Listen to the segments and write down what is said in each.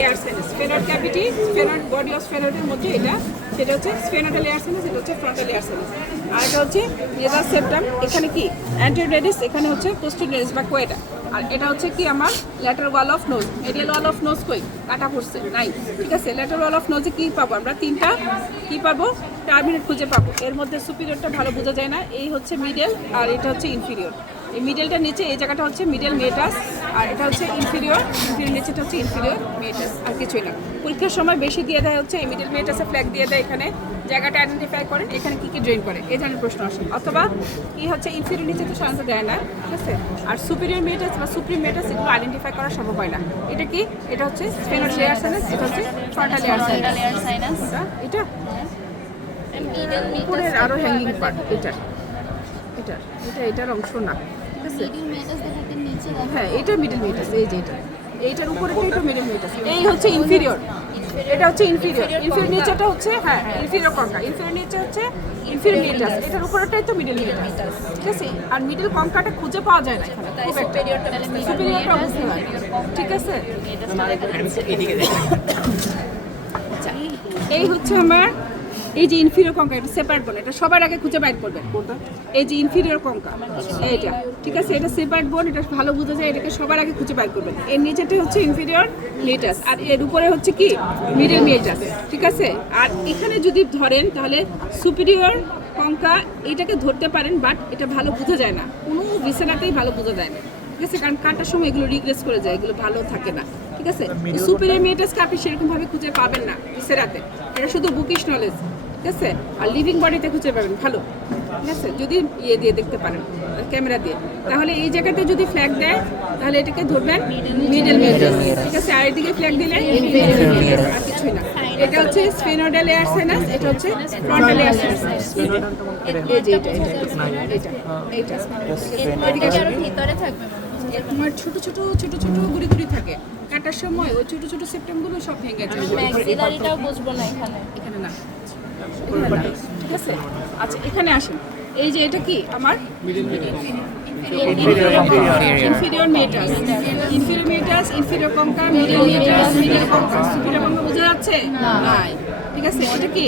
Air sinus, sphenoid cavity, sphenoid body of স্ফেনয়েডের মধ্যে এটা, সেটা হচ্ছে স্ফেনোডাল এয়ার সাইনাস, এটা হচ্ছে ফ্রন্টাল এয়ার সাইনাস। আর এটা হচ্ছে নেজাল সেপ্টাম, এখানে কি অ্যান্টেরিয়র রেডিস, এখানে হচ্ছে পোস্টেরিয়র রেডিস বা কোয়েটা। আর এটা হচ্ছে কি আমার lateral wall of nose. Medial wall of nose কই, কাটা পড়ছে নাই, ঠিক আছে। ল্যাটারাল ওয়াল অফ নোজে কি পাবো আমরা, তিনটা কি পাবো, টার্মিনেট খুঁজে পাবো। এর মধ্যে সুপিরিয়রটা ভালো বোঝা যায় না, এই হচ্ছে মিডল আর এটা হচ্ছে ইনফিরিয়র। এই মিডলটা নিচে, এই জায়গাটা হচ্ছে মিডল মেটাস, আর এটা হচ্ছে ইনফিরিয়র, ইনফিরিয়র নিচেটা হচ্ছে ইনফিরিয়র মেটাস, আর কিছুই না। পরীক্ষার সময় বেশি দিয়ে দেয় হচ্ছে এই মিডল মেটাসে ফ্ল্যাগ দিয়ে দেয়, এখানে জায়গাটা আইডেন্টিফাই করেন, এখানে কী কী ড্রেন করে এই ধরনের প্রশ্ন আসে। অথবা কি হচ্ছে ইনফিরিয়র নিচে তো সাধারণত দেয় না, ঠিক আছে। আর সুপিরিয়র মেটাস বা সুপ্রিম মেটাস এগুলো আইডেন্টিফাই করা সম্ভব হয় না। এটা কি, এটা হচ্ছে স্ফেনোড লেয়ার সাইনাস, এটা হচ্ছে ফ্রন্টাল লেয়ার সাইনাস। এটা উপরের আরো হ্যাঙ্গিং পার্ট, এটা এটা এটা এটার অংশ না, ঠিক আছে। হ্যাঁ, এটা মিডল মেটাস, এই যে এটা, এইটার উপরেটাই তো মিডল মেটাস। এই হচ্ছে ইনফিরিয়র, এটা হচ্ছে ইনফিরিয়র, ইনফিরিয়র নিচেটা হচ্ছে হ্যাঁ ইনফিরিয়র কঙ্কা, ইনফিরিয়র নিচে হচ্ছে ইনফিরিয়র মেটাস, এটার উপরেটাই তো মিডল মেটাস, ঠিক আছে। আর মিডল কঙ্কাটা খুঁজে পাওয়া যায় না এখানে, খুব একটা সুপিরিয়রটা বুঝতে হয়, ঠিক আছে। আচ্ছা, এই হচ্ছে আমার এই যে ইনফিরিয়র কঙ্কা, এটা সেপারেট বোন, এটা সবার আগে খুঁজে বাইর করবেন। এই যে ইনফিরিয়র কঙ্কা এইটা, ঠিক আছে, এটা সেপারেট বোন, এটা ভালো বোঝা যায়, এটাকে সবার আগে খুঁজে বাইর করবেন। এর নিচেটা হচ্ছে ইনফিরিয়র মেটাস, আর এর উপরে হচ্ছে কি মিডল মেটাস, ঠিক আছে। আর এখানে যদি ধরেন তাহলে সুপিরিয়র কঙ্কা এটাকে ধরতে পারেন, বাট এটা ভালো বোঝা যায় না, কোনো বিছানাতেই ভালো বোঝা যায় না, ঠিক আছে। কারণ কাটার সময় এগুলো রিগ্রেস করে যায়, এগুলো ভালো থাকে না, ঠিক আছে। সুপিরিয়র মেটাসকে আপনি সেরকমভাবে খুঁজে পাবেন না বিছানাতে, এটা শুধু বুকিশ নলেজ, ঠিক আছে। আর লিভিং বডিতে খুঁজে পাবেন ভালো, ঠিক আছে, যদি ইয়ে দিয়ে দেখতে পারেন ক্যামেরা দিয়ে। তাহলে এই জায়গাতে যদি ফ্ল্যাগ দেয় তাহলে এটাকে ধরবেন মিডল মেটাস, ঠিক আছে। আর এদিকে ফ্ল্যাগ দিলে ইনফিরিয়র মেটাস, আর কিছুই না। এটা হচ্ছে স্ফেনোডাল এয়ার সাইনাস, এটা হচ্ছে ফ্রন্টাল এয়ার সাইনাস। এই যে এটা এটা এটা এদিকে আরো ভিতরে থাকবে, তোমার ছোট ছোট ছোট ছোট গুড়ি গুড়ি থাকে, কাটার সময় ওই ছোট ছোট সেপ্টেমগুলো সব ভেঙে যায়। ম্যাক্সিলারিটাও বুঝবো না এখানে, এখানে না, ঠিক আছে। আচ্ছা, এখানে আসেন, এই যে এটা কি আমার inferior meatus, inferior meatus, inferior concha, middle meatus, middle concha, superior concha বোঝা যাচ্ছে নাই, ঠিক আছে। এটা কি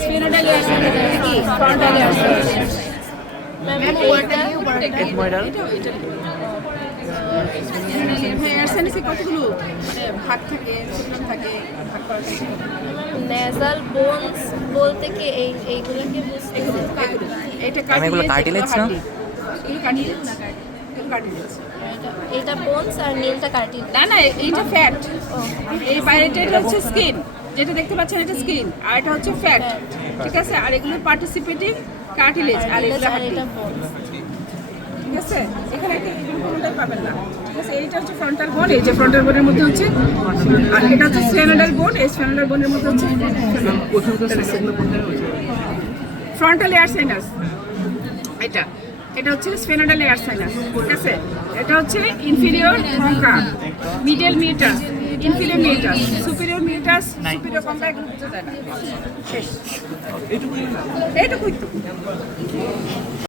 স্ফেনোডাল এয়ার সাইনাস, এটা কি ফ্রন্টাল এয়ার সাইনাস। এয়ার সাইনাসে কতগুলো মানে ভাগ থাকে, সেকশন থাকে, ভাগ করা থাকে। নেজাল বোনস বলতে কি এইগুলোকে বুঝতে, এটা কার্টিলেজ না, এগুলো কার্টিলেজ না, কার্টিলেজ। এটা বোনস আর নীলটা কার্টিলেজ। না না, এইটা ফ্যাট, এই বাইরেটা এটা হচ্ছে স্কিন, যেটা দেখতে পাচ্ছেন এটা স্কিন, আর এটা হচ্ছে ফ্যাট, ঠিক আছে। আর এগুলো পার্টিসিপেটিভ কার্টিলেজ, আর এগুলো হাড্ডি, ঠিক আছে। এখানে কোনোটাই পাবেন না, ঠিক আছে। এইটা হচ্ছে ফ্রন্টাল বোন, এই যে ফ্রন্টাল বোনের মধ্যে হচ্ছে, আর এটা হচ্ছে স্ফেনোডাল বোন, এই স্ফেনোডাল বোনের মধ্যে হচ্ছে ফ্রন্টাল এয়ার সাইনাস। এটা এটা হচ্ছে স্ফেনোডাল এয়ার সাইনাস, ঠিক আছে। এটা হচ্ছে inferior concha, middle meatus, inferior meatus, superior meatus, superior concha, এগুলো বোঝা যায় না। শেষ, এইটুকুই তো।